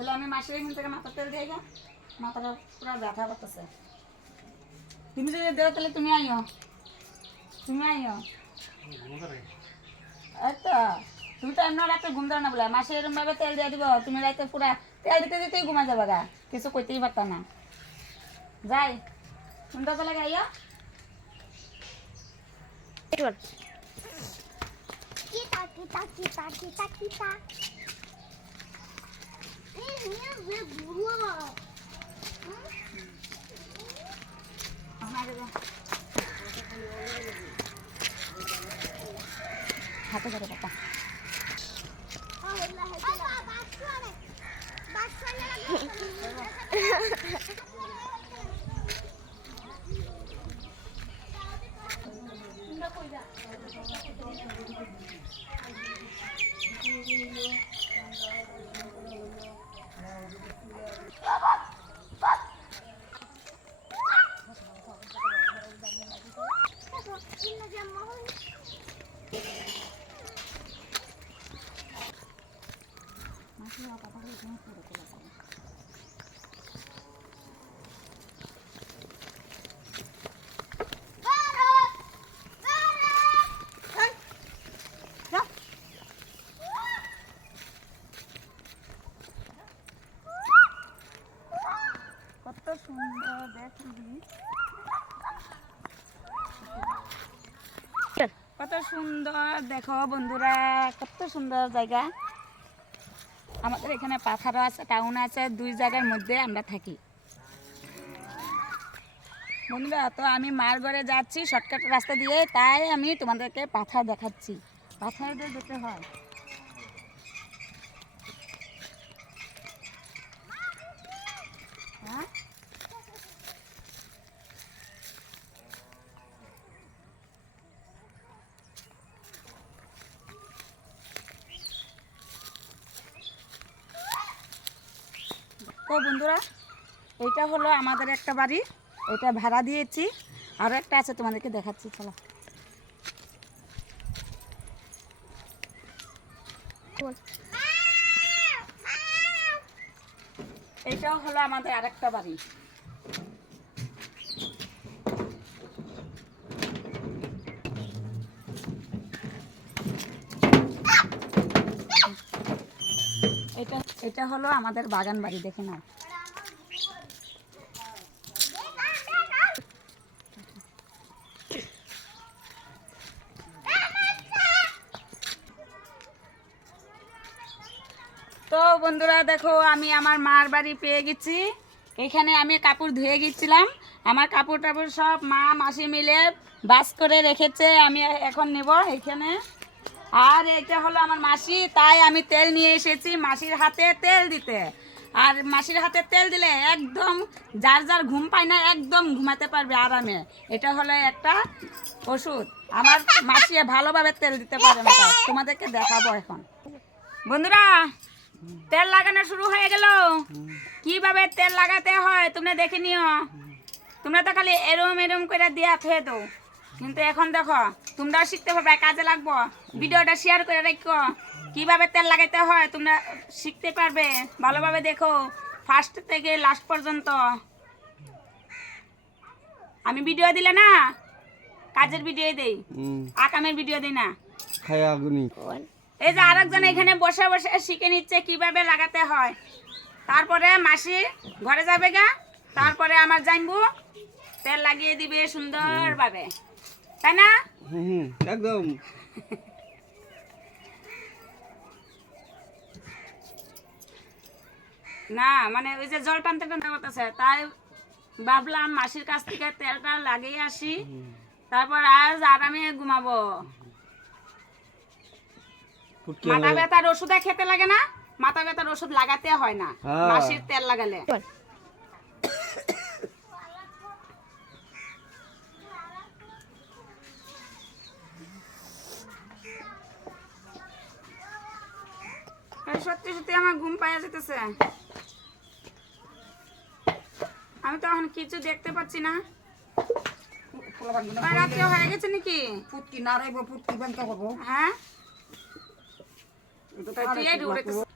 তাহলে আমি মাসের এখান থেকে মাথা তেল দিয়ে মাথাটা পুরো ব্যথা করতেছে। তুমি যদি দেও তাহলে তুমি আইও তুমি আইও এই তো তুমি তো এমন রাতে ঘুম দাও না বলে। মাসে এরকম ভাবে তেল দিয়ে দিব তুমি রাতে পুরা তেল দিতে দিতেই ঘুমা যাবে গা। কিছু কইতেই পারতা না। যাই তুমি তো তাহলে গাইয়া Kita, kita, kita, kita, kita. হাতে ধরে Allah, basıyorum. কত সুন্দর দেখো বন্ধুরা কত সুন্দর জায়গা। আমাদের এখানে পাথারও আছে, টাউন আছে, দুই জায়গার মধ্যে আমরা থাকি। বন্ধুরা, তো আমি মার ঘরে যাচ্ছি, শর্টকাট রাস্তা দিয়ে, তাই আমি তোমাদেরকে পাথার দেখাচ্ছি। পাথার যেতে হ্যাঁ। তো বন্ধুরা এটা হলো আমাদের একটা বাড়ি এটা ভাড়া দিয়েছি। আরও একটা আছে তোমাদেরকে দেখাচ্ছি, চলো। এটাও হলো আমাদের আরেকটা বাড়ি। এটা হলো আমাদের বাগান বাড়ি, দেখে নাও। তো বন্ধুরা, দেখো, আমি আমার মার বাড়ি পেয়ে গেছি। এখানে আমি কাপড় ধুয়ে গেছিলাম। আমার কাপড় টাপড় সব মা, মাসি মিলে বাস করে রেখেছে। আমি এখন নেব এখানে। আর এটা হলো আমার মাসি, তাই আমি তেল নিয়ে এসেছি মাসির হাতে তেল দিতে। আর মাসির হাতে তেল দিলে একদম যার যার ঘুম পায় না একদম ঘুমাতে পারবে আরামে। এটা হলো একটা ওষুধ। আমার মাসি ভালোভাবে তেল দিতে পারে না। তোমাদেরকে দেখাবো এখন। বন্ধুরা, তেল লাগানো শুরু হয়ে গেল। কীভাবে তেল লাগাতে হয় তোমরা দেখে নিও। তোমরা তো খালি এরম এরম করে দিয়া থুয়ে দাও। কিন্তু এখন দেখো তোমরাও শিখতে পারবে কাজে লাগবো। ভিডিওটা শেয়ার করে রেখো। কীভাবে তেল লাগাইতে হয় তোমরা শিখতে পারবে। ভালোভাবে দেখো ফার্স্ট থেকে লাস্ট পর্যন্ত। আমি ভিডিও দিলে না কাজের ভিডিও দেই। আকামের ভিডিও দিই না। এই যে আরেকজন এখানে বসে বসে শিখে নিচ্ছে কীভাবে লাগাতে হয়। তারপরে মাসি ঘরে যাবে গা তারপরে আমার জানব তেল লাগিয়ে দিবে সুন্দরভাবে। তাই না? হুম একদম। না মানে ওই যে জল টানতে টানতে করতেছে তাই ভাবলাম মাসির কাছ থেকে তেলটা লাগিয়ে আসি তারপর আজ আরামে ঘুমাবো। মাথা ব্যথার ওষুধ খেতে লাগে না মাথা ব্যথার ওষুধ লাগাতে হয় না হ্যাঁ। মাসির তেল লাগালে এই সত্যি সত্যি আমার ঘুম পাইয়া যেতেছে আমি তো এখন কিছু দেখতে পাচ্ছি না। রাত্রে হয়ে গেছে নাকি? না নাড়াইব ফুটকি ব্যাংকে করব। হ্যাঁ? তুই